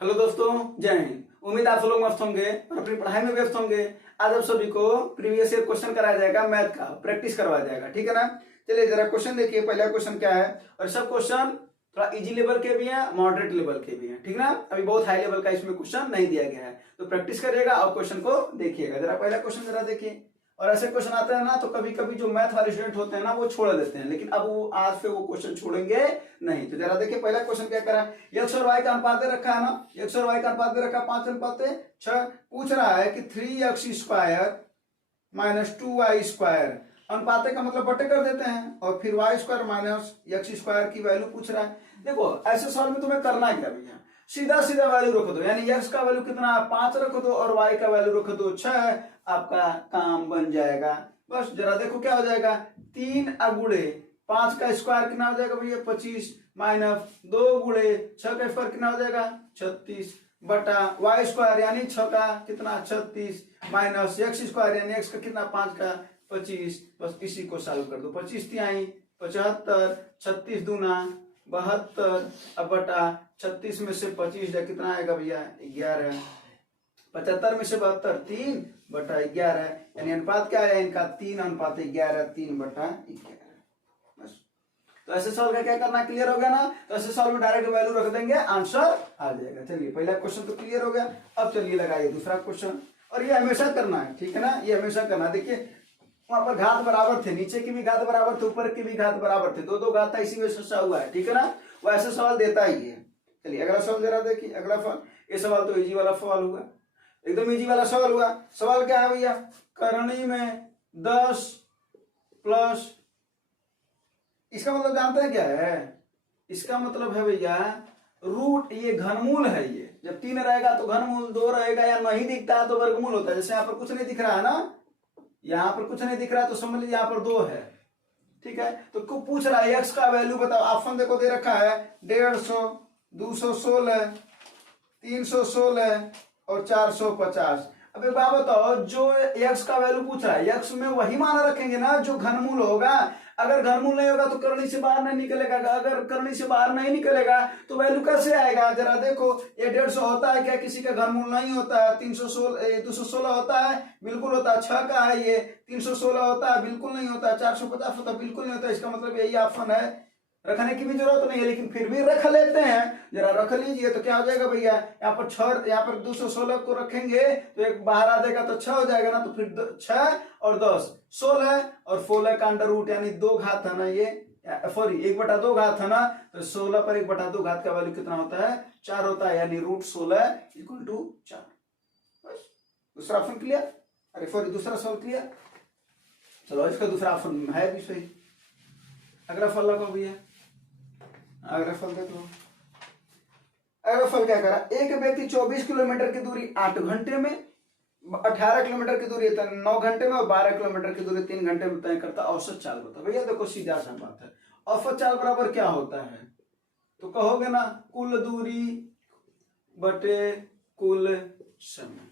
Hello दोस्तों, जय हिंद। उम्मीद आप सब लोग मस्त होंगे और अपनी पढ़ाई में व्यस्त होंगे। आज आप सभी को प्रीवियस ईयर क्वेश्चन कराया जाएगा, मैथ का प्रैक्टिस करवाया जाएगा, ठीक है ना। चलिए जरा क्वेश्चन देखिए। पहला क्वेश्चन क्या है, और सब क्वेश्चन थोड़ा इजी लेवल के भी हैं, मॉडरेट लेवल के भी हैं, ठीक ना। अभी बहुत हाई लेवल का इसमें क्वेश्चन नहीं दिया गया है, तो प्रैक्टिस करिएगा और क्वेश्चन को देखिएगा। जरा पहला क्वेश्चन जरा देखिए। और ऐसे क्वेश्चन आते हैं ना, तो कभी कभी जो मैथ वाले स्टूडेंट होते हैं ना, वो छोड़ देते हैं, लेकिन अब वो आज से वो क्वेश्चन छोड़ेंगे नहीं। तो जरा देखिए पहला क्वेश्चन क्या करा है। एक्स और वाई का अनुपात दे रखा है ना, एक्स और वाई का अनुपात दे रखा है 5:6। पूछ रहा है कि 3x² माइनस 2y²। अनुपात का मतलब बटे कर देते हैं, और फिर y² माइनस x² की वैल्यू पूछ रहा है। देखो ऐसे सवाल में तुम्हें करना क्या भैया, सीधा सीधा वैल्यू रख दो, यानी x का वैल्यू कितना है 5 रख दो और y का वैल्यू रख दो 6, आपका काम बन जाएगा। बस जरा देखो क्या हो जाएगा, 3 गुणे 5 का स्क्वायर कितना हो जाएगा भैया 25, माइनस 2 गुणे 6 का स्क्वायर कितना हो जाएगा 36, बटा y² यानी 6 का कितना 36, माइनस x² यानी x का कितना 5 का 25। बस इसी को सॉल्व कर दो। 25 तिहाई 75, 36 दूना 72, अब बटा 36 में से 25 कितना आएगा भैया 11, 75 में से 72 3 बटा 11, यानी अनुपात क्या है इनका 3:11, 3/11। बस तो ऐसे सवाल का क्या करना, क्लियर हो गया ना। तो ऐसे सवाल में डायरेक्ट वैल्यू रख देंगे, आंसर आ जाएगा। चलिए पहला क्वेश्चन तो क्लियर हो गया। अब चलिए लगाइए दूसरा क्वेश्चन, और ये हमेशा करना है, ठीक है ना, ये हमेशा करना। देखिए वहां पर घात बराबर थे, नीचे की भी घात बराबर थे, ऊपर की भी घात बराबर थे, दो घात था, इसी में सच्चा हुआ है, ठीक है ना। वो ऐसे सवाल देता ही है। चलिए अगला सवाल जरा देखिए। अगला सवाल, ये सवाल तो इजी वाला सवाल हुआ, एकदम इजी वाला सवाल हुआ। सवाल क्या है भैया, करनी में 10 प्लस, इसका मतलब जानते हैं क्या है, इसका मतलब है भैया रूट, ये घनमूल है। ये जब 3 रहेगा तो घनमूल, 2 रहेगा या नहीं दिखता है तो वर्गमूल होता है। जैसे यहाँ पर कुछ नहीं दिख रहा है ना, यहाँ पर कुछ नहीं दिख रहा है, तो समझ लीजिए यहाँ पर 2 है, ठीक है। तो को पूछ रहा है एक्स का वैल्यू बताओ। ऑप्शन देखो दे रखा है 150, 216, 316 और 450। अब एक बात बताओ, जो एक्स का वैल्यू पूछ रहा है, एक्स में वही मान रखेंगे ना जो घनमूल होगा। अगर घनमूल नहीं होगा तो करनी से बाहर नहीं निकलेगा, अगर करनी से बाहर नहीं निकलेगा तो वैल्यू कैसे आएगा। जरा देखो, ये 150 होता है क्या, किसी का घनमूल नहीं होता है। 316 216 होता है, बिल्कुल होता है। 6 का है ये, 316 होता है, बिल्कुल नहीं होता है। 450 होता है, बिल्कुल नहीं होता है। इसका मतलब यही ऑप्शन है, रखने की भी जरूरत नहीं है, लेकिन फिर भी रख लेते हैं। जरा रख लीजिए तो क्या हो जाएगा भैया, यहाँ पर 6, यहाँ पर 216 को रखेंगे तो एक बाहर आ जाएगा तो 6 हो जाएगा ना, तो फिर 6 और 10 16 और 16 का अंडर रूट, यानी 2 घात है ना, ये सॉरी 1/2 घात है ना, तो 16 पर 1/2 घात का वैल्यू कितना होता है 4 होता है, यानी √16 = 4। दूसरा ऑप्शन क्लियर, अरे सॉरी दूसरा सवाल क्लियर। चलो इसका दूसरा ऑप्शन है भी सही। अगला फल लगाओ भैया, अगला फल देखो। अगला फल क्या करा, एक व्यक्ति 24 किलोमीटर की दूरी 8 घंटे में, 18 किलोमीटर की दूरी 9 घंटे में और 12 किलोमीटर की दूरी 3 घंटे में तय करता औसत चाल बताओ। भैया देखो सीधा सा बात है, औसत चाल बराबर क्या होता है, तो कहोगे ना कुल दूरी बटे कुल समय,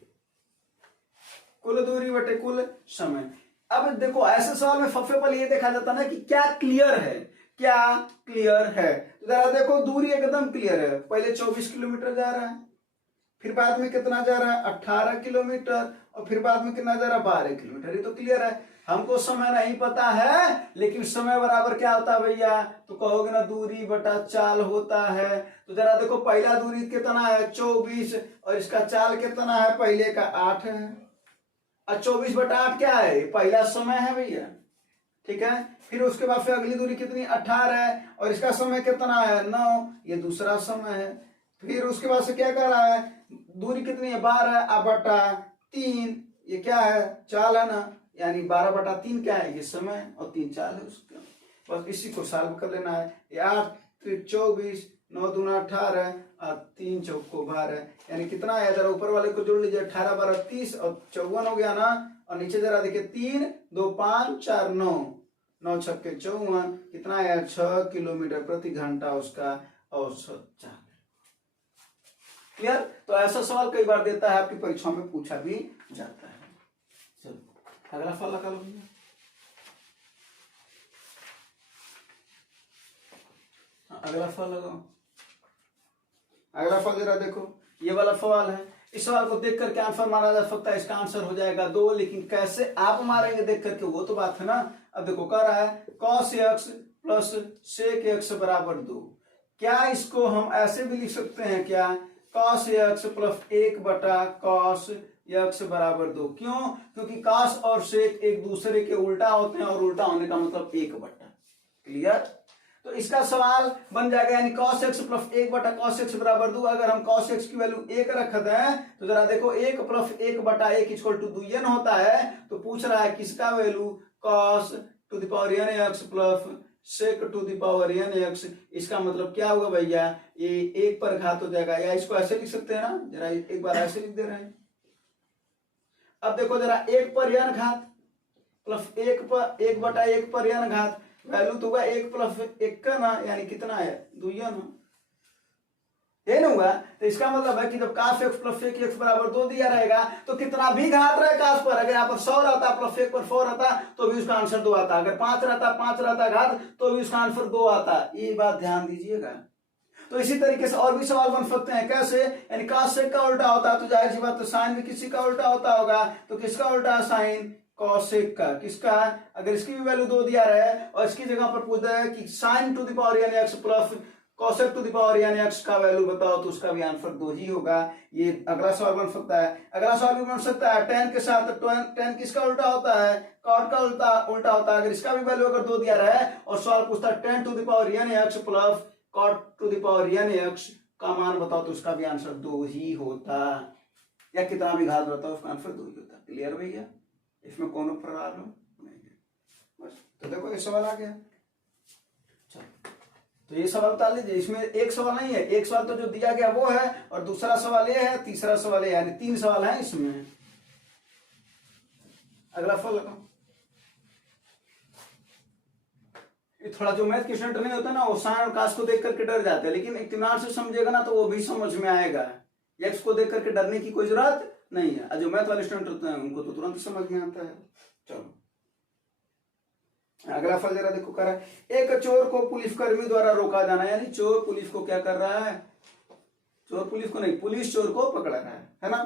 कुल दूरी बटे कुल समय। अब देखो ऐसे सवाल में सबसे पहले ये देखा जाता है ना कि क्या क्लियर है, क्या क्लियर है। तो जरा देखो दूरी एकदम क्लियर है, पहले 24 किलोमीटर जा रहा है, फिर बाद में कितना जा रहा है 18 किलोमीटर, और फिर बाद में कितना जा रहा है 12 किलोमीटर। ये तो क्लियर है। हमको समय नहीं पता है, लेकिन समय बराबर क्या होता है भैया, तो कहोगे ना दूरी बटा चाल होता है। तो जरा देखो पहला दूरी कितना है 24, और इसका चाल कितना है, पहले का 8 है, और 24/8 क्या है, पहला समय है भैया, ठीक है। फिर उसके बाद फिर अगली दूरी कितनी 18 है, और इसका समय कितना है 9, ये दूसरा समय है। फिर उसके बाद से क्या कर रहा है, दूरी कितनी है 12 बटा 3, ये क्या है चाल है ना, यानी 12/3 क्या है, ये समय, और 3 चाल है उसका। बस इसी को सॉल्व कर लेना है। ये 8 3 24, 9 दूना 18 और 3 चौको 12, यानी कितना है, जरा ऊपर वाले को जोड़ लीजिए, 18 12 30 और 54 हो गया ना। और नीचे जरा देखिए 3 2 5 4 9 9 छक्के 54, कितना है 6 किलोमीटर प्रति घंटा उसका औसत चाल। क्लियर। तो ऐसा सवाल कई बार देता है, आपकी परीक्षा में पूछा भी जाता है। चलो अगला सवाल लगा लो भैया। अगला सवाल लगाओ। अगला सवाल जरा देखो, ये वाला सवाल है। इस सवाल को देख करके आंसर मारा जा सकता है, इसका आंसर हो जाएगा 2, लेकिन कैसे आप मारेंगे देख करके वो तो बात है ना। अब देखो कह रहा है cos x plus sec x बराबर 2। क्या इसको हम ऐसे भी लिख सकते हैं क्या, cos x प्लस 1 बटा cos x बराबर 2। क्यों, क्योंकि cos और sec एक दूसरे के उल्टा होते हैं और उल्टा होने का मतलब 1 बटा। क्लियर। तो इसका सवाल बन जाएगा यानी cos x प्लस 1 बटा cos x बराबर 2। अगर हम cos x की वैल्यू 1 रख दें तो जरा देखो 1 प्लस 1 बटा 1 इक्वल टू 2n होता है। तो पूछ रहा है किसका value, cos to the power n x plus sec to the power n x। इसका मतलब क्या होगा भैया, ये 1 पर घात हो जाएगा, या इसको ऐसे लिख सकते हैं ना, जरा एक बार ऐसे लिख दे रहे हैं। अब देखो जरा 1 पर n घात प्लस 1 बटा 1 पर n घात, वैल्यू तो होगा 1 प्लस 1 का ना, यानी कितना है 2n ये ना हुआ। तो इसका मतलब है कि जब cos x plus sec x बराबर 2 दिया रहेगा तो कितना भी घात रहे cos पर, अगर यहाँ पर 100 रहता प्लस 1 पर 4 रहता तो भी उसका आंसर 2 आता, अगर 5 रहता घात तो भी उसका आंसर 2 आता। ये बात ध्यान दीजिएगा। तो इसी तरीके से और भी सवाल बन सकते हैं। कैसे, यानी cos sec का उल्टा होता है तो जाहिर सी बात तो साइन भी किसी का उल्टा होता होगा, तो किसका उल्टा है साइन, cos sec का। किसका, अगर इसकी भी वैल्यू 2 दिया रहे और इसकी जगह पर पूछ रहा है कि sin to the power n x plus cos sec to the power n x का वैल्यू बताओ, तो उसका भी आंसर 2 ही होगा। ये अगला सवाल बन सकता है। अगला सवाल भी बन सकता है tan के साथ, tan किसका उल्टा होता है, cot का उल्टा होता है। अगर इसका भी वैल्यू अगर 2 दिया रहे और सवाल पूछता है tan to the power n x plus cot to the power n x का मान बताओ, तो उसका भी आंसर 2 ही होता, या कितना भी घात रहता है उसका आंसर 2 ही होता। क्लियर भैया, इसमें कौन प्रॉब्लम नहीं है बस। तो देखो ये सवाल आ गया। चलो तो ये सवाल बता लीजिए, इसमें एक सवाल नहीं है, एक सवाल तो जो दिया गया वो है और दूसरा सवाल ये है, तीसरा सवाल ये, यानी 3 सवाल हैं इसमें। अगला सवाल लगाओ। ये थोड़ा जो मैथ के स्टूडेंट नहीं होता ना, वो साइन और कास को देख करके डर जाते हैं, लेकिन इत्मीनान से समझेगा ना तो वो भी समझ में आएगा। एक्स को देख करके डरने की कोई जरूरत नहीं है। जो मैथ वाले स्टूडेंट होते हैं उनको तो तुरंत समझ में आता है। चलो अगला फल जरा देखो, कर रहा है एक चोर को पुलिसकर्मी द्वारा रोका जाना, यानी चोर पुलिस को क्या कर रहा है, चोर पुलिस को नहीं, पुलिस चोर को पकड़ा रहा है ना।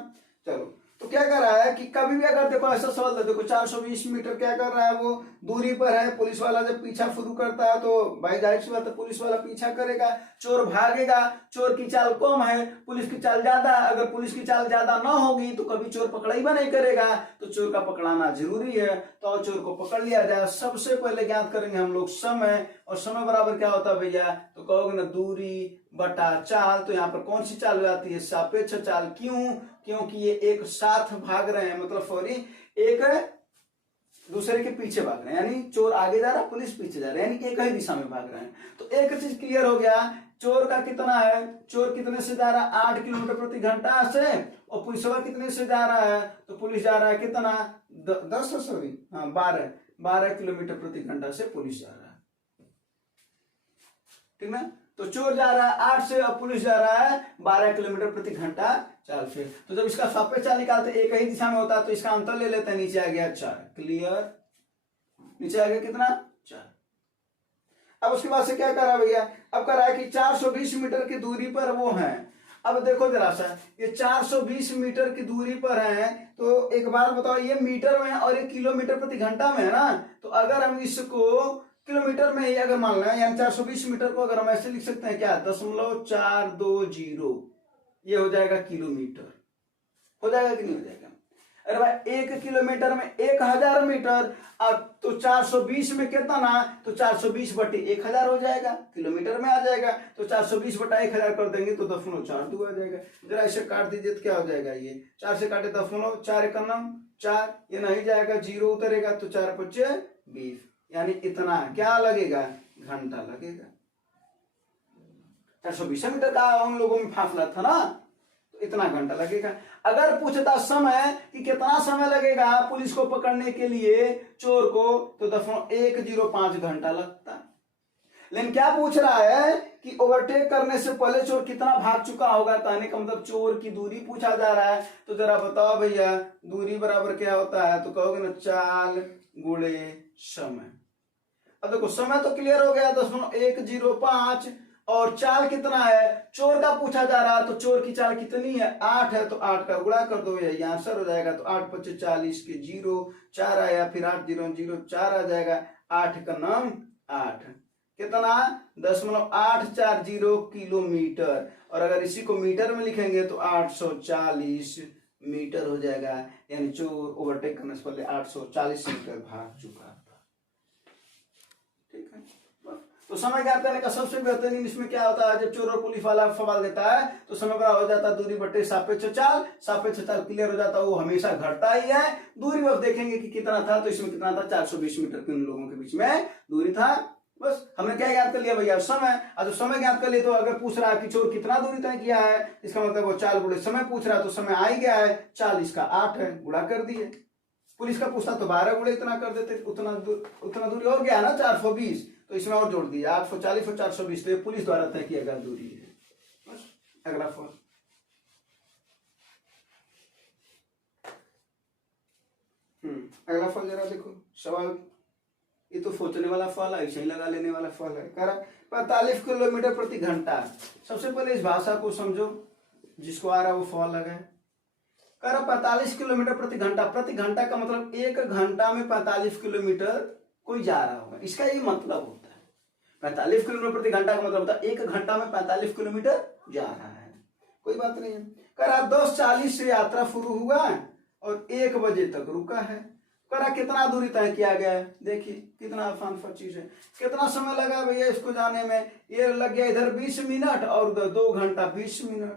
चलो तो क्या कर रहा है कि कभी भी अगर देखो ऐसा सवाल था, देखो 420 मीटर क्या कर रहा है, वो दूरी पर है। पुलिस वाला जब पीछा शुरू करता है तो भाई जाहिर सी बात है पुलिस वाला पीछा करेगा, चोर भागेगा। चोर की चाल कम है, पुलिस की चाल ज्यादा है। अगर पुलिस की चाल ज्यादा ना होगी तो कभी चोर पकड़ाई नहीं करेगा, तो चोर का पकड़ाना जरूरी है। तो चोर को पकड़ लिया जाए। सबसे पहले ज्ञात करेंगे हम लोग समय, और समय बराबर क्या होता है भैया, तो कहोगे ना दूरी बटा चाल। तो यहाँ पर कौन सी चाल हो जाती है, सापेक्ष चाल। क्यों, क्योंकि ये एक साथ भाग रहे हैं, मतलब सॉरी एक दूसरे के पीछे भाग रहे हैं, यानी चोर आगे जा रहा है पुलिस पीछे जा रहा है, यानी एक ही दिशा में भाग रहे हैं। तो एक चीज क्लियर हो गया, चोर का कितना है, चोर कितने से जा रहा है 8 किलोमीटर प्रति घंटा से, और पुलिस वाला कितने से जा रहा है, तो पुलिस जा रहा है कितना 12 किलोमीटर प्रति घंटा से पुलिस जा रहा है, ठीक ना। तो चोर जा रहा है 8 से और पुलिस जा रहा है 12 किलोमीटर प्रति घंटा चाल से। तो जब इसका सापेक्ष चाल निकालते एक ही दिशा में होता है तो इसका अंतर ले लेते हैं, नीचे आ गया 4। क्लियर, नीचे आ गया कितना 4। अब उसके बाद से क्या कर रहा है भैया, अब कर रहा है कि 420 मीटर की दूरी पर वो है। अब देखो जरा सा, ये 420 मीटर की दूरी पर है, तो एक बार बताओ ये मीटर में है और ये किलोमीटर प्रति घंटा में है ना। तो अगर हम इसको किलोमीटर में ही अगर मान लें, यानी 420 मीटर को अगर हम ऐसे लिख सकते हैं क्या, 0.420, ये हो जाएगा किलोमीटर। हो जाएगा कि नहीं हो जाएगा। अरे भाई 1 किलोमीटर में 1000 मीटर, अब तो 420 में कितना ना, तो 420 बटे 1000 हो जाएगा, किलोमीटर में आ जाएगा। तो 420 बटा 1000 कर देंगे तो 0.42 आ जाएगा। जरा इसे काट दीजिए तो क्या हो जाएगा, ये 4 से काटे 0.4 एकम 4, ये नहीं जाएगा, 0 उतरेगा, तो 4 × 5 = 20, यानी इतना क्या लगेगा, घंटा लगेगा। 420 मीटर का उन लोगों में फासला था ना, तो इतना घंटा लगेगा। अगर पूछता समय कि कितना समय लगेगा पुलिस को पकड़ने के लिए चोर को, तो 0.105 घंटा लगता। लेकिन क्या पूछ रहा है कि ओवरटेक करने से पहले चोर कितना भाग चुका होगा, कहने का मतलब चोर की दूरी पूछा जा रहा है। तो जरा बताओ भैया दूरी बराबर क्या होता है, तो कहोगे ना चाल गुणे समय। अब देखो समय तो क्लियर हो गया 0.105, और चाल कितना है, चोर का पूछा जा रहा है, तो चोर की चाल कितनी है, 8 है, तो 8 का गुणा कर दो, यही आंसर हो जाएगा। तो 8 × 40 के 0 4 आया, फिर 8 0 0 4 आ जाएगा, 8 का नाम 8 कितना 0.840 किलोमीटर। और अगर इसी को मीटर में लिखेंगे तो 840 मीटर हो जाएगा, यानी चोर ओवरटेक करने से पहले 840 मीटर भाग चुका था। ठीक है, तो समय ज्ञात करने का सबसे बेहतरीन इसमें क्या होता है, जब चोर और पुलिस वाला सवाल देता है तो समय बड़ा हो जाता है दूरी बटे सापेक्ष चाल, सापेक्ष चाल क्लियर हो जाता है, वो हमेशा घटता ही है। दूरी बस देखेंगे कि कितना था, तो इसमें कितना था 420 मीटर के उन लोगों के बीच में दूरी था। बस हमने क्या ज्ञात कर लिया भैया, समय। अब समय ज्ञात कर लिए तो अगर पूछ रहा है कि चोर कितना दूरी तय किया है, इसका मतलब वो चाल गुणे समय पूछ रहा है, तो समय आ ही गया है, चाल इसका 8 है, गुणा कर दिए। पुलिस का पूछता तो 12 गुणे इतना कर देते, उतना दूरी और गया ना 420, तो इसमें और जोड़ दिया 840 और 420, तो ये पुलिस द्वारा तय किया गया दूरी है। बस अगला फल, अगला फल जरा देखो, सवाल ये तो सोचने वाला फल है, ऐसे ही लगा लेने वाला फल है। कह रहा 45 किलोमीटर प्रति घंटा। सबसे पहले इस भाषा को समझो, जिसको आ रहा है वो फल लगाए। कह रहा 45 किलोमीटर प्रति घंटा, प्रति घंटा का मतलब 1 घंटा में 45 किलोमीटर कोई जा रहा होगा, इसका ये मतलब होता है। 45 किलोमीटर प्रति घंटा का मतलब होता है 1 घंटा में 45 किलोमीटर जा रहा है, कोई बात नहीं है। कह रहा 10:40 से यात्रा शुरू हुआ और 1 बजे तक रुका है। करा कितना दूरी तय किया गया है, देखिए कितना आसान चीज है। कितना समय लगा भैया इसको जाने में, ये लग गया इधर 20 मिनट और उधर 2 घंटा 20 मिनट,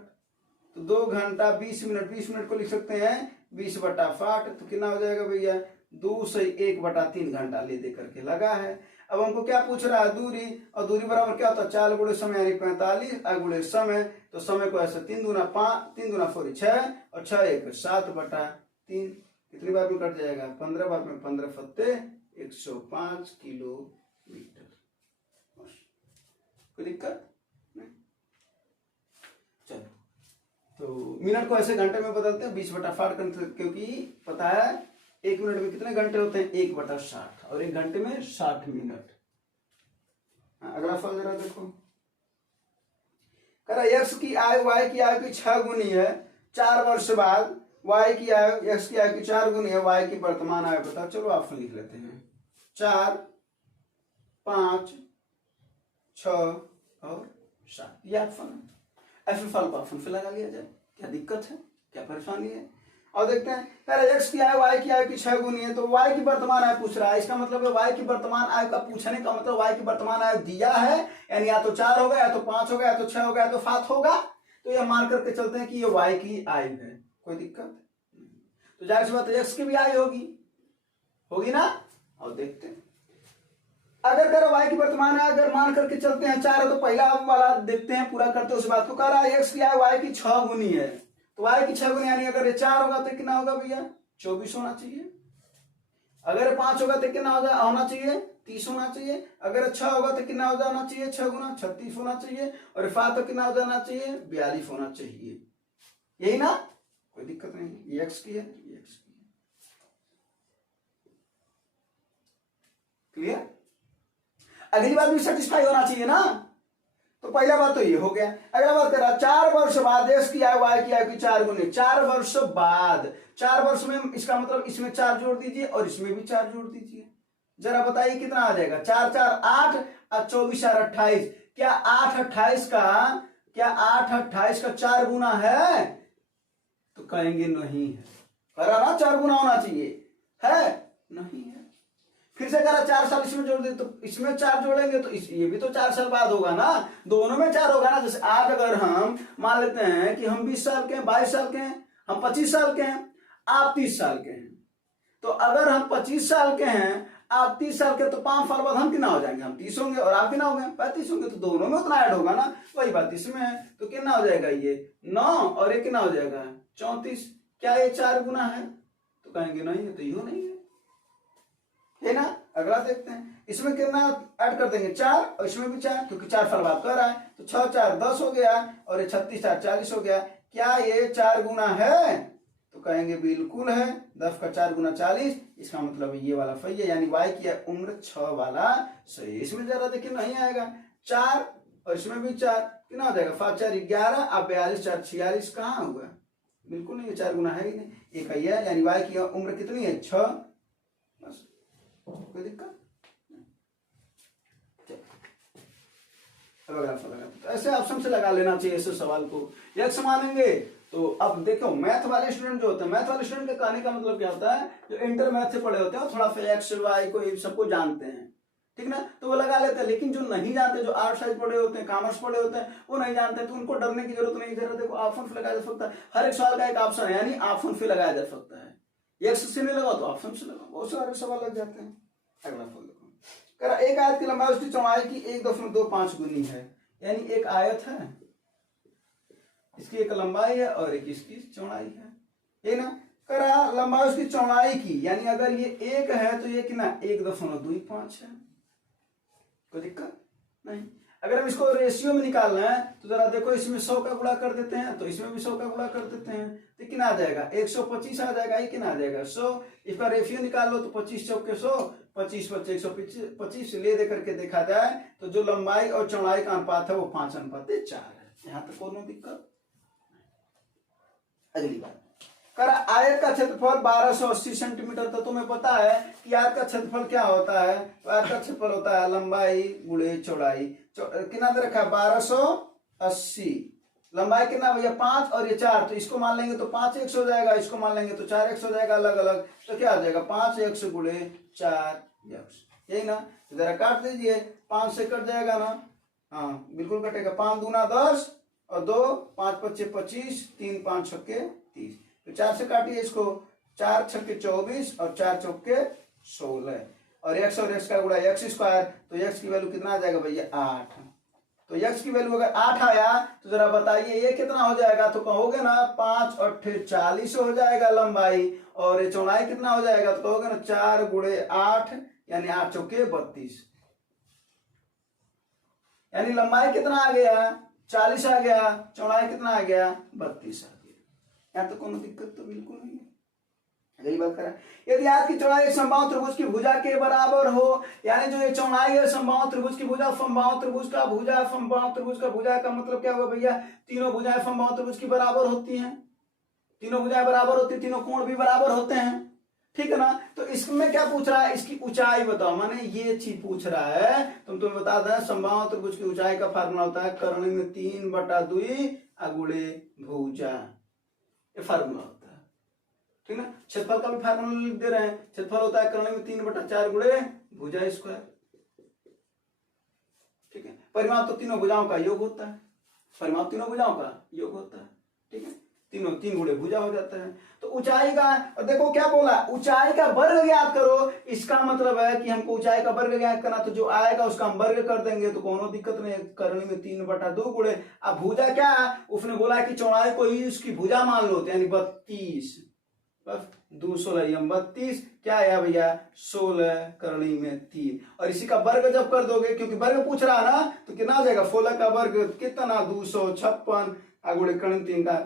तो 2 घंटा 20 मिनट, 20 मिनट को लिख सकते हैं 20/60, तो कितना हो जाएगा भैया 2 से 1/3 घंटा ले दे करके लगा है। अब हमको क्या पूछ रहा है, दूरी, और दूरी बराबर क्या होता है 4 गुणे समय यानी 45 गुणे समय, तो समय को ऐसे 3 दूना 5, 3 दूना 6 और 6 1 7/3, कितनी बार में कट जाएगा 15 बार में, 15 फत्ते 105 किलोमीटर। कोई दिक्कत नहीं। चलो, तो मिनट को ऐसे घंटे में बदलते हैं 20/60, क्योंकि पता है 1 मिनट में कितने घंटे होते हैं 1/60, और 1 घंटे में 60 मिनट। अगला फल जरा देखो, कह रहा x की आयु y की आयु की 6 गुनी है 4 वर्ष बाद, y की आयु x की आयु की 4 गुनी है, y की वर्तमान आयु बताओ। चलो ऑप्शन लिख लेते हैं 4 5 6 और 7, ये ऑप्शन है। ऐसे फल को ऑप्शन से लगा लिया जाए, क्या दिक्कत है, क्या परेशानी है। और देखते हैं पहले x की आयु y की आयु की 6 गुनी है, तो y की वर्तमान आयु पूछ रहा है, इसका मतलब है y की वर्तमान आयु का पूछने का मतलब y की वर्तमान आयु दिया है, यानी या तो 4 होगा, या तो 5 होगा, या तो 6 होगा, या तो 7 होगा, तो यह मान करके चलते हैं कि ये y की आयु है, कोई दिक्कत। तो जाहिर सी बात है x की भी आयु होगी ना। और देखते हैं अगर करो y की वर्तमान आयु अगर मान करके चलते हैं 4 है, तो पहला वाला देखते हैं पूरा करते उस बात को। कह रहा है x की आयु y की 6 गुनी है, तो y की 6 गुनी यानी अगर ये 4 होगा तो कितना होगा भैया 24 होना चाहिए। अगर 5 होगा तो कितना होना चाहिए 30 होना चाहिए। अगर 6 होगा तो कितना हो जाना चाहिए 6 गुना 36 होना चाहिए। और 5 तो कितना हो जाना चाहिए 42 होना चाहिए, यही ना, कोई दिक्कत नहीं। ये x की है, ये x की है, क्लियर। अगली बात भी सेटिस्फाई होना चाहिए ना, तो पहला बात तो ये हो गया। अगला बात करा 4 वर्ष बाद x की आयु y की आयु की 4 गुनी, 4 वर्ष बाद, 4 वर्ष में इसका मतलब इसमें 4 जोड़ दीजिए और इसमें भी 4 जोड़ दीजिए, जरा बताइए कितना आ जाएगा 4 4 8 और 24 4 28। क्या 8 28 का 4 गुना है, तो कहेंगे नहीं है। करा ना 4 गुना होना चाहिए, है नहीं है। फिर से करा 4 साल इसमें जोड़ दे, तो इसमें 4 जोड़ेंगे तो ये भी तो 4 साल बाद होगा ना, दोनों में 4 होगा ना। जैसे आज अगर हम मान लेते हैं कि हम 20 साल के हैं, 22 साल के हैं, हम 25 साल के हैं, आप 30 साल के हैं, तो अगर हम 25 साल के हैं आप 30 साल के, तो 5 साल बाद हम कितना हो जाएंगे, हम 30 होंगे और आप कितना होंगे 35 होंगे, तो दोनों में उतना ऐड होगा ना। वही बात इसमें है, तो कितना हो जाएगा ये 9 और ये कितना हो जाएगा 34। क्या ये 4 गुना है, तो कहेंगे नहीं है, तो यो नहीं है ना। अगला देखते हैं, इसमें कितना ऐड कर देंगे 4 और इसमें भी 4, क्योंकि 4 साल बाद कर रहा है, तो 6 4 10 हो गया और ये 36 4 40 हो गया। क्या ये 4 गुना है, तो कहेंगे बिल्कुल है। 10 का 4 गुना 40, इसका मतलब ये वाला सही है, यानी y की उम्र 6 वाला सही है। इसमें जरा देखिए नहीं आएगा 4 और इसमें भी 4, कितना हो जाएगा 5 4 11, अब 42 4 46, कहाँ होगा, बिल्कुल नहीं, 4 गुना है ही नहीं, एक है, यानी y की उम्र कितनी है 6, बस कोई दिक्कत। तो ऐसे ऑप्शन से लगा लेना चाहिए ऐसे सवाल को। यक्स मानेंगे तो अब देखो मैथ वाले स्टूडेंट जो होते हैं, मैथ वाले स्टूडेंट के कहने का मतलब क्या होता है, जो इंटर मैथ से पढ़े होते हैं थोड़ा सा एक्स वाई को सबको जानते हैं, ठीक ना, तो वो लगा लेते हैं। लेकिन जो नहीं जानते, जो आर्ट साइड पढ़े होते हैं, कॉमर्स पढ़े होते हैं, वो नहीं जानते, तो उनको डरने की जरूरत नहीं। जरूरत देखो ऑप्शन पे लगाया जा सकता है, हर एक सवाल का एक ऑप्शन है, यानी ऑप्शन पे लगाया जा सकता है। एक्स से नहीं लगाओ तो ऑप्शन से लगाओ, बहुत सारे सवाल लग जाते हैं। अगला सवाल देखो, कह एक आयत की लंबाई उसकी चौड़ाई की 1.25 गुनी है, यानी एक आयत है, इसकी एक लंबाई है और एक इसकी चौड़ाई है, ये ना, करा लंबाई उसकी चौड़ाई की, यानी अगर ये 1 है तो ये कितना 1.25 है, कोई दिक्कत नहीं। अगर हम इसको रेशियो में निकालना है तो जरा देखो, इसमें 100 का गुणा कर देते हैं, तो इसमें भी 100 का गुणा कर देते हैं, तो कितना आ जाएगा 125 आ जाएगा, ये कितना आ जाएगा 100। इसका रेशियो निकाल लो तो 25 चौके 100, 25 बच्चे 125 ले दे करके देखा जाए तो जो लंबाई और चौड़ाई का अनुपात है वो 5:4 है, यहाँ तक कोई दिक्कत। अगली बात, करा आयत का क्षेत्रफल 1280 सेंटीमीटर, तो तुम्हें पता है कि आयत का क्षेत्रफल क्या होता है, तो आयत का क्षेत्रफल होता है लंबाई गुणे चौड़ाई, कितना दे रखा है 1280, लंबाई कितना भैया 5 और ये 4, तो इसको मान लेंगे तो 5x हो जाएगा, इसको मान लेंगे तो 4x हो जाएगा अलग अलग, तो क्या हो जाएगा 5x गुणे 4x, यही ना, तो जरा काट दीजिए, 5 से कट जाएगा ना, हाँ बिल्कुल कटेगा, 5 दूना 10 और 2 5 पच्चे 25, 3 5 छक्के 30, तो 4 से काटिए इसको, 4 छक्के 24 और 4 चौके 16, और x और x का गुणा x स्क्वायर, तो x की वैल्यू कितना आ जाएगा भैया 8, तो x की वैल्यू अगर 8 आया तो जरा बताइए ये कितना हो जाएगा, तो कहोगे ना 5 8 40 हो जाएगा लंबाई, और ये चौड़ाई कितना हो जाएगा, तो कहोगे ना 4 गुणे 8, यानी 8 चौके 32, यानी लंबाई कितना आ गया 40 आ गया, चौड़ाई कितना आ गया 32 आ गया, यहाँ तो कोई दिक्कत तो बिल्कुल नहीं है। यही बात करें, यदि आयत की चौड़ाई समबाहु त्रिभुज की भुजा के बराबर हो, यानी जो ये चौड़ाई है समबाहु त्रिभुज की भुजा, समबाहु त्रिभुज का भुजा, समबाहु त्रिभुज का भुजा का मतलब क्या हुआ भैया, तीनों भुजाएं समबाहु त्रिभुज की बराबर होती हैं, तीनों भुजाएं बराबर होती है, तीनों कोण भी बराबर होते हैं, ठीक है ना। तो इसमें क्या पूछ रहा है, इसकी ऊंचाई बताओ, माने ये चीज पूछ रहा है, तो तुम्हें बता दें समबाहु त्रिभुज की ऊंचाई का फार्मूला होता है करणी में 3/2 गुणे भुजा, ये फार्मूला होता है, ठीक ना। क्षेत्रफल का भी फार्मूला लिख दे रहे हैं, क्षेत्रफल होता है करणी में 3/4 गुणे भुजा स्क्वायर, ठीक है। परिमाप तो तीनों भुजाओं का योग होता है, परिमाप तीनों भुजाओं का योग होता है, ठीक है, तीनों 3 गुणे भुजा हो जाता है। तो ऊंचाई का, और देखो क्या बोला, ऊंचाई का वर्ग ज्ञात करो, इसका मतलब है कि हमको ऊंचाई का वर्ग ज्ञात करना, तो जो आएगा उसका हम वर्ग कर देंगे, तो कोनो दिक्कत नहीं, करनी में 3/2 गुणे। अब भुजा क्या, उसने बोला कि चौड़ाई को ही उसकी भुजा मान लो, यानी 32, बस 2 16 32, क्या आया भैया 16 करणी में 3, और इसी का वर्ग जब कर दोगे, क्योंकि वर्ग पूछ रहा है ना, तो कितना आ जाएगा 16 का वर्ग कितना 256, गुणे करणी 3 का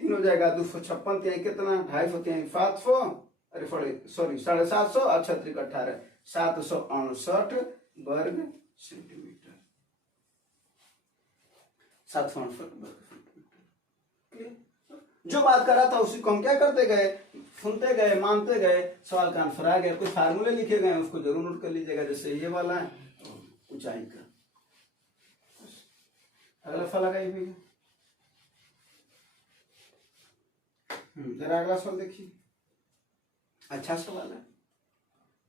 3 हो जाएगा 256, यानी कितना 250, यानी 700, अरे सॉरी 750 और 36 18 768 वर्ग सेंटीमीटर, 768 वर्ग सेंटीमीटर। जो बात कर रहा था उसी को हम क्या करते गए, सुनते गए, मानते गए, सवाल का आंसर आ गया। कुछ फार्मूले लिखे गए उसको जरूर नोट कर लीजिएगा, जैसे ये वाला है ऊंचाई का। अगला सवाल लगाइए भैया, जरा अगला सवाल देखिए, अच्छा सवाल है,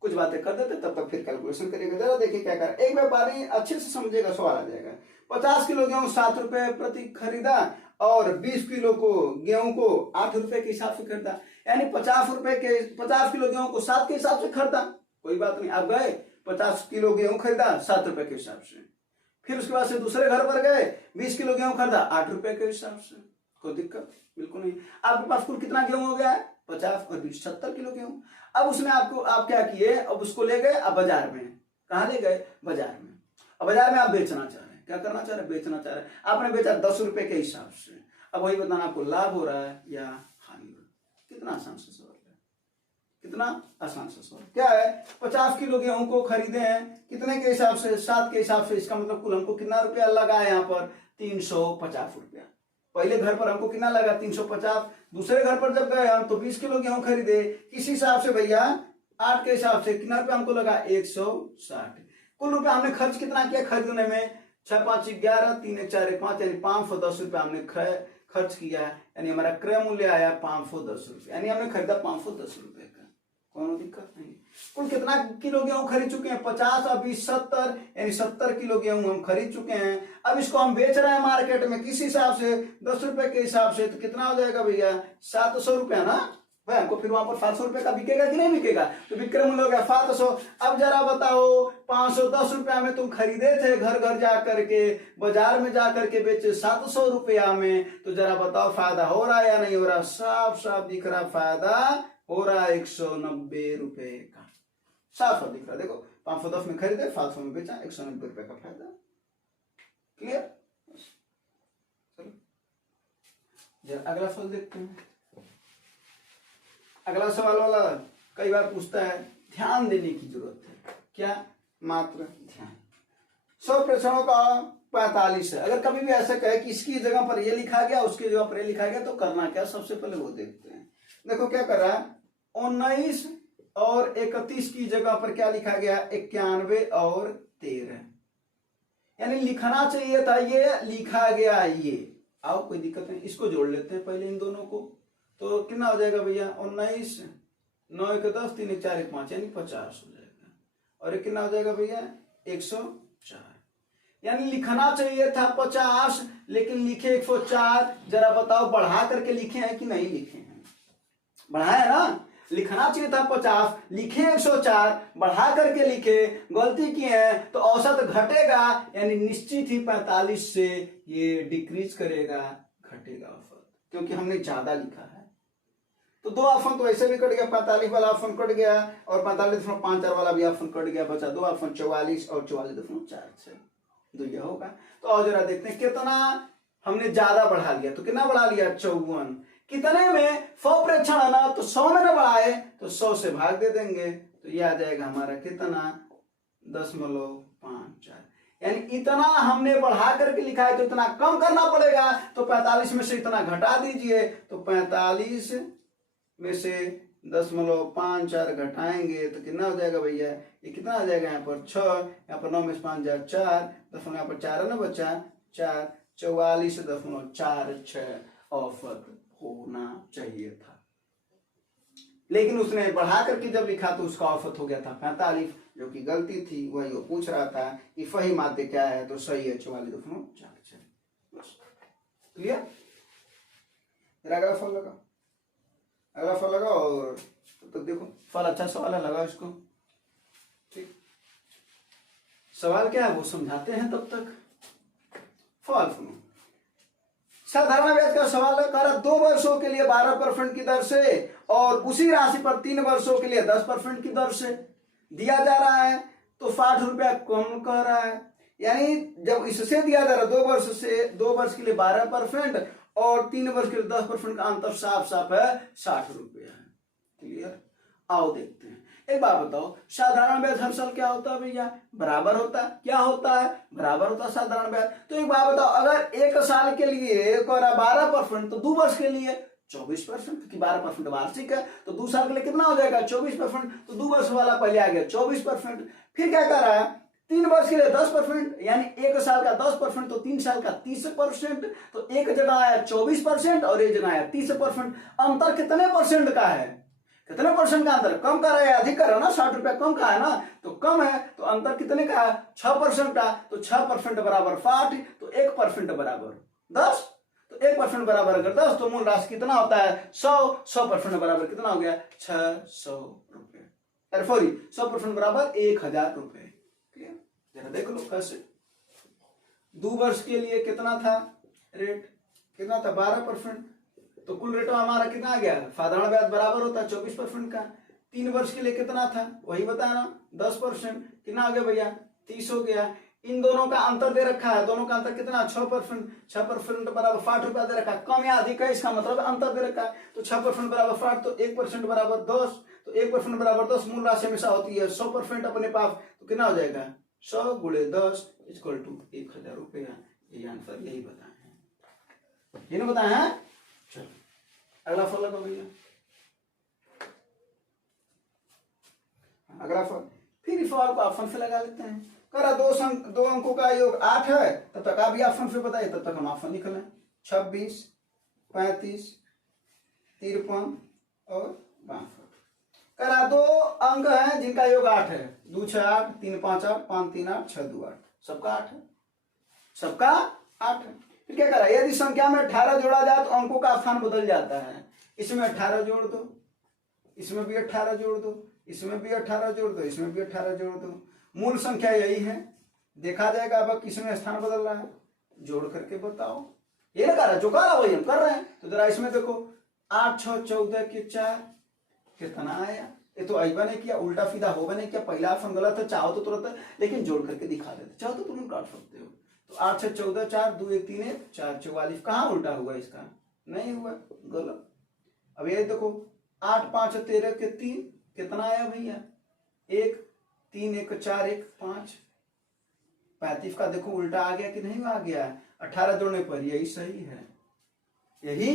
कुछ बातें कर देते तब तक फिर कैलकुलेशन करिएगा। जरा देखिए क्या कर, एक व्यापारी अच्छे से समझेगा, सवाल आ जाएगा। 50 किलो गेहूं 7 रुपए प्रति खरीदा और 20 किलो को गेहूं को 8 रुपए के हिसाब से खरीदा, यानी 50 किलो गेहूं को 7 के हिसाब से खरीदा, कोई बात नहीं। आप गए 50 किलो गेहूं खरीदा 7 रुपए के हिसाब से, फिर उसके बाद से दूसरे घर पर गए 20 किलो गेहूं खरीदा 8 रुपए के हिसाब से, कोई दिक्कत बिल्कुल नहीं। आपके पास कुल कितना गेहूं हो गया है 50 और 20 70 किलो गेहूं। अब उसने आप क्या किए, अब उसको ले गए, अब बाजार में, कहाँ ले गए बाजार में, अब बाजार में आप बेचना चाह रहे हैं, क्या करना चाह रहे हैं, बेचना चाह रहे हैं। आपने बेचा 10 रुपए के हिसाब से, अब वही बताना आपको लाभ हो रहा है या हानि हो रहा है। कितना आसान से सवाल है, कितना आसान से सवाल क्या है, 50 किलो गेहूं को खरीदे हैं कितने के हिसाब से, 7 के हिसाब से। इसका मतलब कुल हमको कितना रुपया लगा है यहाँ पर 350 रुपया। पहले घर पर हमको कितना लगा 350, दूसरे घर पर जब गए हम तो 20 किलो गेहूं खरीदे, किस हिसाब से भैया 8 के हिसाब से, कितना रुपया हमको लगा 160। कुल रुपया हमने खर्च कितना किया खरीदने में, 6 5 11 3 1 4 1 5 यानी 510 रुपया हमने खर्च किया, यानी हमारा क्रय मूल्य आया 510 रुपये, यानी हमने खरीदा 510 रुपये का, कोनो दिक्कत नहीं। कुल कितना किलो गेहूं खरीद चुके हैं 50 और 20 70, यानी 70 किलो गेहूं हम खरीद चुके हैं। अब इसको हम बेच रहे हैं मार्केट में किस हिसाब से, 10 रुपए के हिसाब से, तो कितना हो जाएगा भैया 700 रुपया ना भाई। हमको फिर वहां पर 700 रुपए का बिकेगा कि नहीं बिकेगा, तो विक्रय मूल्य हो गया 700। अब जरा बताओ 510 रुपया में तुम खरीदे थे, घर घर जा करके बाजार में जा करके बेचे 700 रुपया में, तो जरा बताओ फायदा हो रहा है या नहीं हो रहा, साफ साफ दिख रहा फायदा हो रहा है 190 रुपए का, साफ साफ दिख रहा। देखो 510 में खरीदे 700 में बेचा, 190 रुपए का फायदा। क्लियर, चलो अगला सवाल देखते हैं। अगला सवाल वाला कई बार पूछता है, ध्यान देने की जरूरत है, क्या मात्र ध्यान। 100 प्रेक्षणों का 45 है। अगर कभी भी ऐसा कहे कि इसकी जगह पर ये लिखा गया उसकी जगह पर ये लिखा गया, तो करना क्या, सबसे पहले वो देखते हैं। देखो क्या कर रहा है, 19 और 31 की जगह पर क्या लिखा गया 91 और 13, यानी लिखना चाहिए था ये, लिखा गया ये। आओ कोई दिक्कत नहीं, इसको जोड़ लेते हैं पहले इन दोनों को, तो कितना हो जाएगा भैया 19 9 1 10 3 1 4 1 5 यानी 50 हो जाएगा, और ये कितना हो जाएगा भैया 104, यानी लिखना चाहिए था 50 लेकिन लिखे 104। जरा बताओ बढ़ा करके लिखे हैं कि नहीं लिखे हैं, बढ़ाया ना, लिखना चाहिए था 50 लिखे 104, बढ़ा करके लिखे, गलती की है तो औसत घटेगा, यानी निश्चित ही 45 से ये डिक्रीज करेगा, घटेगा औसत, क्योंकि हमने ज्यादा लिखा है। तो 2 ऑप्शन तो ऐसे भी कट गया, 45 वाला ऑप्शन कट गया और 45.54 वाला भी ऑप्शन कट गया, बचा 2 ऑप्शन 44 और 44.46, तो यह होगा। तो और जरा देखते हैं कितना हमने ज्यादा बढ़ा लिया, तो कितना बढ़ा लिया 54, कितने में 100 प्रेक्षण है ना, तो 100 में ना बढ़ाए तो 100 से भाग दे देंगे, तो यह आ जाएगा हमारा कितना 0.54, यानी इतना हमने बढ़ा करके लिखा है तो इतना कम करना पड़ेगा, तो 45 में से इतना घटा दीजिए, तो 45 में से 0.54 घटाएंगे तो कितना हो जाएगा भैया, ये कितना आ जाएगा यहाँ पर 6, यहाँ पर 9 में से 5 जाए 4, 10 यहाँ पर 4 है ना बच्चा 4, 44.46 औसत होना चाहिए था, लेकिन उसने बढ़ा करके जब लिखा तो उसका औसत हो गया था 45, जो कि गलती थी। वही वो पूछ रहा था कि सही माध्य क्या है, तो सही है 44.46। क्लियर, अगला फल लगा, अगला फल लगा, और तो देखो फल अच्छा सवाल है, लगा इसको। ठीक, सवाल क्या है वो समझाते हैं तब तक। फल सुनो, साधारण ब्याज का सवाल है, 2 वर्षों के लिए 12% की दर से और उसी राशि पर 3 वर्षों के लिए 10% की दर से दिया जा रहा है, तो 60 रुपया कम कर रहा है, यानी जब इससे दिया जा रहा है 2 वर्ष के लिए 12% और 3 वर्ष के लिए 10% का अंतर साफ साफ है 60 रुपया है। क्लियर, आओ देखते हैं। एक बात बताओ, साधारण ब्याज हर साल क्या होता है भैया, बराबर होता है, क्या होता है बराबर होता है साधारण ब्याज। तो एक बात बताओ, अगर 1 साल के लिए 12% तो 2 वर्ष के लिए 24%, कि 12% वार्षिक है, तो 2 साल के लिए कितना हो जाएगा 24%, तो 2 वर्ष वाला पहले आ गया 24%। फिर क्या कर रहा है 3 वर्ष के लिए 10%, यानी 1 साल का 10% तो 3 साल का 30%, तो एक जगह आया 24% और एक जगह आया 30%। अंतर कितने परसेंट का है, कितने परसेंट का अंतर, कम का है अधिक कर रहा है ना, 60 रुपया कम का है ना, तो कम है, तो अंतर कितने का है 6% का, तो 6% बराबर 60, तो 1% बराबर 10, तो 1% बराबर अगर 10 तो मूल राशि कितना होता है 100, 100% बराबर कितना हो गया 600 रुपये, अरे सॉरी 100% बराबर 1000 रुपये। जरा देख लो कैसे, 2 वर्ष के लिए कितना था रेट, कितना था 12%, तो कुल रेट हमारा कितना आ गया, साधारण ब्याज बराबर होता है 24% का। 3 वर्ष के लिए कितना था वही बताया ना 10%, कितना आ गया भैया 30 हो गया, इन दोनों का अंतर दे रखा है, दोनों का अंतर कितना 6%, 6% बराबर 60 रुपया दे रखा है, कम या अधिक है इसका मतलब अंतर दे रखा है। तो 6% बराबर 60, तो 1% बराबर 10, तो 1% बराबर 10 मूल राशि हमेशा होती है 100% अपने पास, तो कितना हो जाएगा 100 गुणे 10 इक्वल टू 1000 रुपया। ये आंसर यही बताए हैं, ये ना बताए हैं। चलो अगला फल लगाओ भैया, अगला फल फिर इस सवाल को ऑप्शन से लगा लेते हैं। करा दो अंकों का योग 8 है, तब तक आप भी ऑप्शन से बताइए, तब तक हम ऑप्शन लिख लें। 26, 35, 53 और 62। करा दो अंक हैं जिनका योग 8 है, 2 6 8, 3 5 8, 5 3 8, 6 2 8, सबका 8 है, सबका 8 है। फिर क्या करा, यदि संख्या में 18 जोड़ा जाए तो अंकों का स्थान बदल जाता है। इसमें 18 जोड़ दो, इसमें भी 18 जोड़ दो, इसमें भी 18 जोड़ दो, इसमें भी 18 जोड़ दो, मूल संख्या यही है। देखा जाएगा अब किसमें स्थान बदल रहा है, जोड़ करके बताओ। ये ना कह रहा जो कह रहा वही हम कर रहे हैं। तो जरा इसमें देखो 8 6 14 के 4 कितना आया, ये तो अइबा नहीं किया, उल्टा सीधा होगा नहीं किया, पहला ऑप्शन गलत है, चाहो तो तुरंत लेकिन जोड़ करके दिखा देते, चाहो तो तुरंत काट सकते हो। तो 8 6 14 4 2 1 3 1 4 44, कहाँ उल्टा हुआ इसका, नहीं हुआ, गलत। अब ये देखो 8 5 13 के 3 कितना आया भैया 1, 3 1 4 1 5, 35 का देखो उल्टा आ गया कि नहीं आ गया, 18 जोड़ने पर यही सही है, यही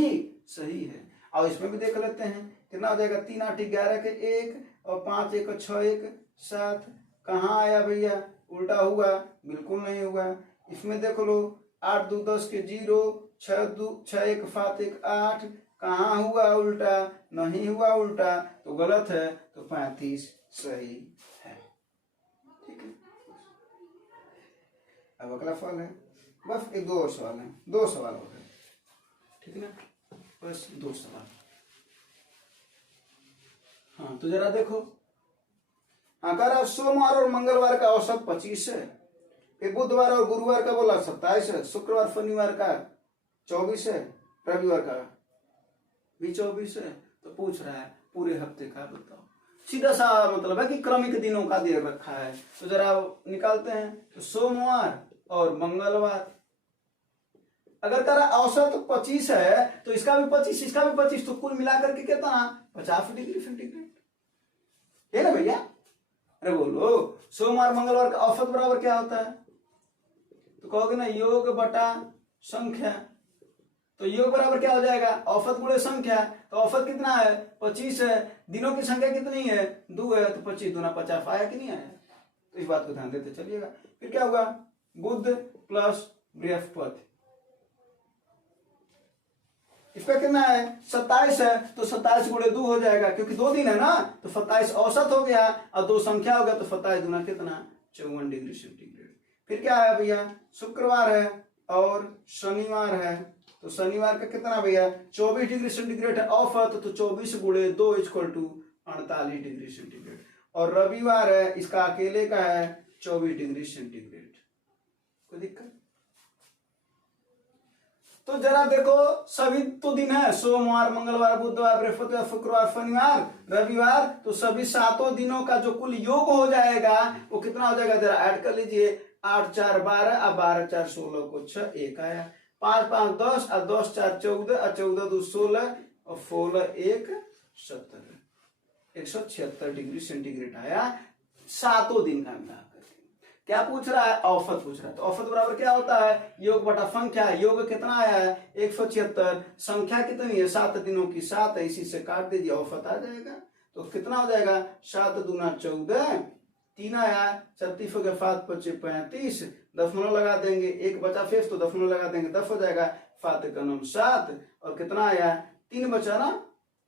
सही है। और इसमें भी देख लेते हैं कितना हो जाएगा, 3 8 11 के 1 और 5 1 6 1 7, कहाँ आया भैया, उल्टा हुआ, बिल्कुल नहीं हुआ। इसमें देख लो 8 2 10 के 0, 6 2 6 1 7 1 8, कहाँ हुआ उल्टा, नहीं हुआ उल्टा, तो गलत है, तो 35 सही है। ठीक है, अब अगला सवाल है, बस एक दो और सवाल है, 2 सवाल हो गए, ठीक है ना, बस 2 सवाल। हाँ तो जरा देखो, हाँ कह रहा सोमवार और मंगलवार का औसत 25 है, फिर बुधवार और गुरुवार का बोला 27 है, शुक्रवार शनिवार का 24 है, रविवार का भी 24 है। तो पूछ रहा है पूरे हफ्ते का बताओ। सीधा सा मतलब है कि क्रमिक दिनों का दे रखा है। तो जरा निकालते हैं, तो सोमवार और मंगलवार, अगर तेरा औसत 25 है तो इसका भी 25, इसका भी 25, तो कुल मिलाकर के कितना 50 डिग्री सेंटीग्रेड है ना भैया। अरे बोलो सोमवार मंगलवार का औसत बराबर क्या होता है, तो कहोगे ना योग बटा संख्या, तो योग बराबर क्या हो जाएगा औसत गुणे संख्या। तो औसत कितना है 25 है, दिनों की संख्या कितनी है 2 है, तो 25 दूना 50 आया कि नहीं आया। तो इस बात को ध्यान देते चलिएगा। फिर क्या होगा बुध प्लस बृहस्पति, इसका कितना है 27 है, तो 27 गुणे 2 हो जाएगा, क्योंकि 2 दिन है ना, तो 27 औसत हो गया और 2 संख्या हो गया, तो 27 दूना कितना 54 डिग्री सेंटीग्रेड। फिर क्या है भैया शुक्रवार है और शनिवार है, तो शनिवार का कितना भैया 24 डिग्री सेंटीग्रेड है औसत, तो 24 गुणे 2 इक्वल टू 48 डिग्री सेंटीग्रेड। और रविवार है, इसका अकेले का है 24 डिग्री सेंटीग्रेड। कोई दिक्कत, तो जरा देखो सभी तो दिन है, सोमवार मंगलवार बुधवार बृहस्पतिवार शुक्रवार शनिवार रविवार, तो सभी 7 दिनों का जो कुल योग हो जाएगा वो कितना हो जाएगा, जरा ऐड कर लीजिए 8 4 12 और 12 4 16 को 6 1 आया, 5 5 10 और 10 4 14 और 14 2 16 और 16 1 17, 176 डिग्री सेंटीग्रेड आया 7 दिन का मिला। क्या पूछ रहा है औसत पूछ रहा है, तो औसत बराबर क्या होता है योग बटा संख्या, योग कितना आया है 176, संख्या कितनी है 7 दिनों की 7 है, इसी से काट दीजिए औसत आ जाएगा। तो कितना हो जाएगा 7 दूना 14, 3 आया 36 हो गया 7 25 35, दशमलव लगा देंगे 1 बचा शेष, तो दशमलव लगा देंगे 10 हो जाएगा, 7 का 9 7, और कितना आया 3 बचा ना,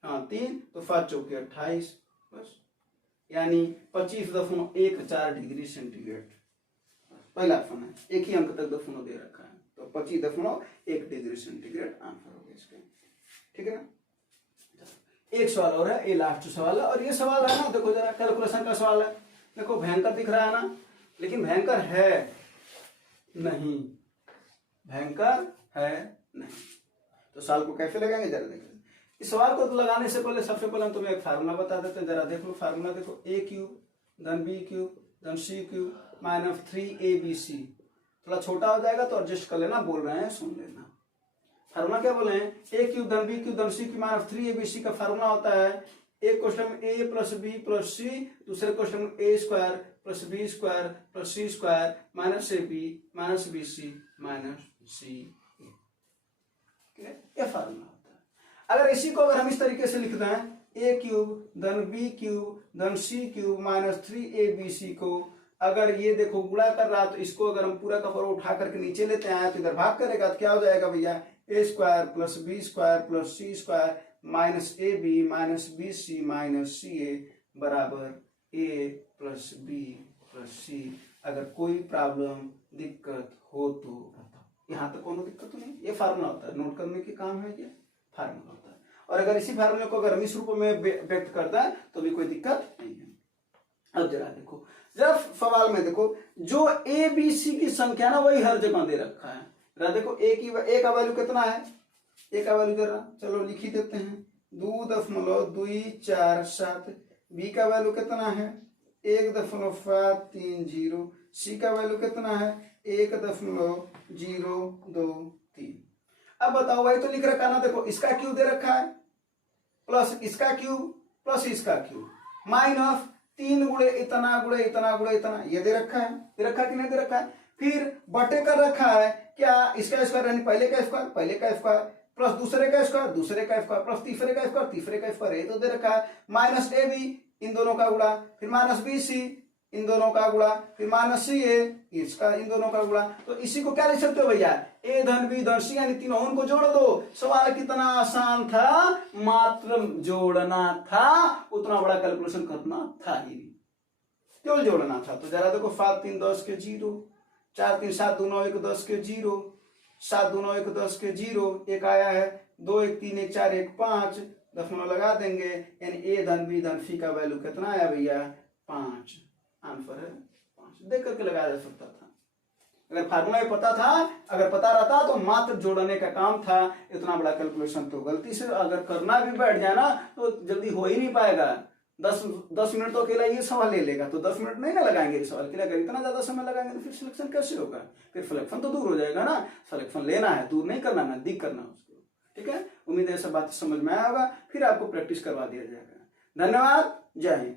हाँ 3, तो 5 चौके 28, बस यानी 25.14 डिग्री सेंटीग्रेड पहला ऑप्शन है, एक ही अंक तक दशमलव दे रखा है, तो 25.1 डिग्री सेंटीग्रेड आंसर हो गया इसका। ठीक है ना। एक सवाल और है, ये लास्ट सवाल है, और ये सवाल है ना देखो जरा कैलकुलेशन का सवाल है, देखो भयंकर दिख रहा है ना, लेकिन भयंकर है नहीं, भयंकर है नहीं, तो सवाल को कैसे लगाएंगे जरा देखो। इस सवाल को लगाने से पहले सबसे पहले हम तुम्हें एक फार्मूला बता देते हैं, जरा देख लो फार्मूला देखो, a क्यूब धन b क्यूब धन c क्यूब -3abc। थोड़ा छोटा हो जाएगा तो एडजस्ट कर लेना, बोल रहे हैं सुन लेना। फार्मूला क्या बोले हैं, ए क्यूब धन बी क्यूब धन सी क्यूब -3abc का फार्मूला होता है एक क्वेश्चन में A plus B plus C, दूसरे क्वेश्चन में A square plus B square plus C square minus A B minus B C minus C A. ये फार्मूला होता है। अगर इसी को अगर हम इस तरीके से लिख दें ए क्यूब धन बी क्यूब धन सी क्यूब -3abc को, अगर ये देखो गुणा कर रहा तो इसको अगर हम पूरा का पूरा उठा करके नीचे लेते हैं तो इधर भाग करेगा तो क्या हो जाएगा भैया, A square plus B square plus C square minus A B minus B C minus C A बराबर A plus B plus C. अगर कोई प्रॉब्लम दिक्कत हो तो बताओ। यहाँ तक कोनो दिक्कत तो नहीं, ये फार्मूला होता है, नोट करने के काम है, ये फार्मूला होता है। और अगर इसी फार्मूले को अगर हम इस रूप में व्यक्त करता है तो भी कोई दिक्कत नहीं है। अब जरा देखो, जरा सवाल में देखो, जो ए बी सी की संख्या ना वही हर जगह दे रखा है। जरा देखो ए का वैल्यू कितना है, ए का वैल्यू जरा चलो लिख ही देते हैं 2.247। बी का वैल्यू कितना है 1.530। सी का वैल्यू कितना है 1.023। अब बताओ भाई, तो लिख रखा ना, देखो इसका क्यूब दे रखा है प्लस इसका क्यूब प्लस इसका क्यूब माइनस 3 गुणे इतना गुणे इतना गुणे इतना, ये दे रखा है, दे रखा कि नहीं दे रखा है। फिर बटे कर रखा है क्या, इसका स्क्वायर यानी पहले का स्क्वायर प्लस दूसरे का स्क्वायर प्लस तीसरे का स्क्वायर, ये तो दे रखा है। माइनस ए बी इन दोनों का गुणा, फिर माइनस बी सी इन दोनों का गुणा, फिर माइनस सी ए इसका इन दोनों का गुणा। तो इसी को क्या लिख सकते हो भैया, ए धन बी धन सी यानी तीनों उनको जोड़ दो। सवाल कितना आसान था, मात्र जोड़ना था, उतना बड़ा कैलकुलेशन करना था ही, केवल जोड़ना था। तो जरा देखो 7 3 10 के 0, 4 3 7 2 9 1 10 के 0, 7 2 9 1 10 के 0, एक आया है 2 1 3 1 4 1 5, दशमलव लगा देंगे, यानी ए धन बी धन सी का वैल्यू कितना आया भैया 5। आंसर है 5, देख करके लगाया जा सकता था। अगर फार्मूला पता था, अगर पता रहता तो मात्र जोड़ने का काम था, इतना बड़ा कैलकुलेशन तो गलती से अगर करना भी बैठ जाए ना तो जल्दी हो ही नहीं पाएगा। 10 मिनट तो अकेला ये सवाल ले लेगा, तो 10 मिनट नहीं ना लगाएंगे इस सवाल के लिए। अगर इतना ज्यादा समय लगाएंगे तो फिर सिलेक्शन कैसे होगा, फिर सिलेक्शन तो दूर हो जाएगा ना। सिलेक्शन लेना है, दूर नहीं करना, नजदीक करना उसको। ठीक है, उम्मीद है सब बात समझ में आया होगा, फिर आपको प्रैक्टिस करवा दिया जाएगा। धन्यवाद, जय हिंद।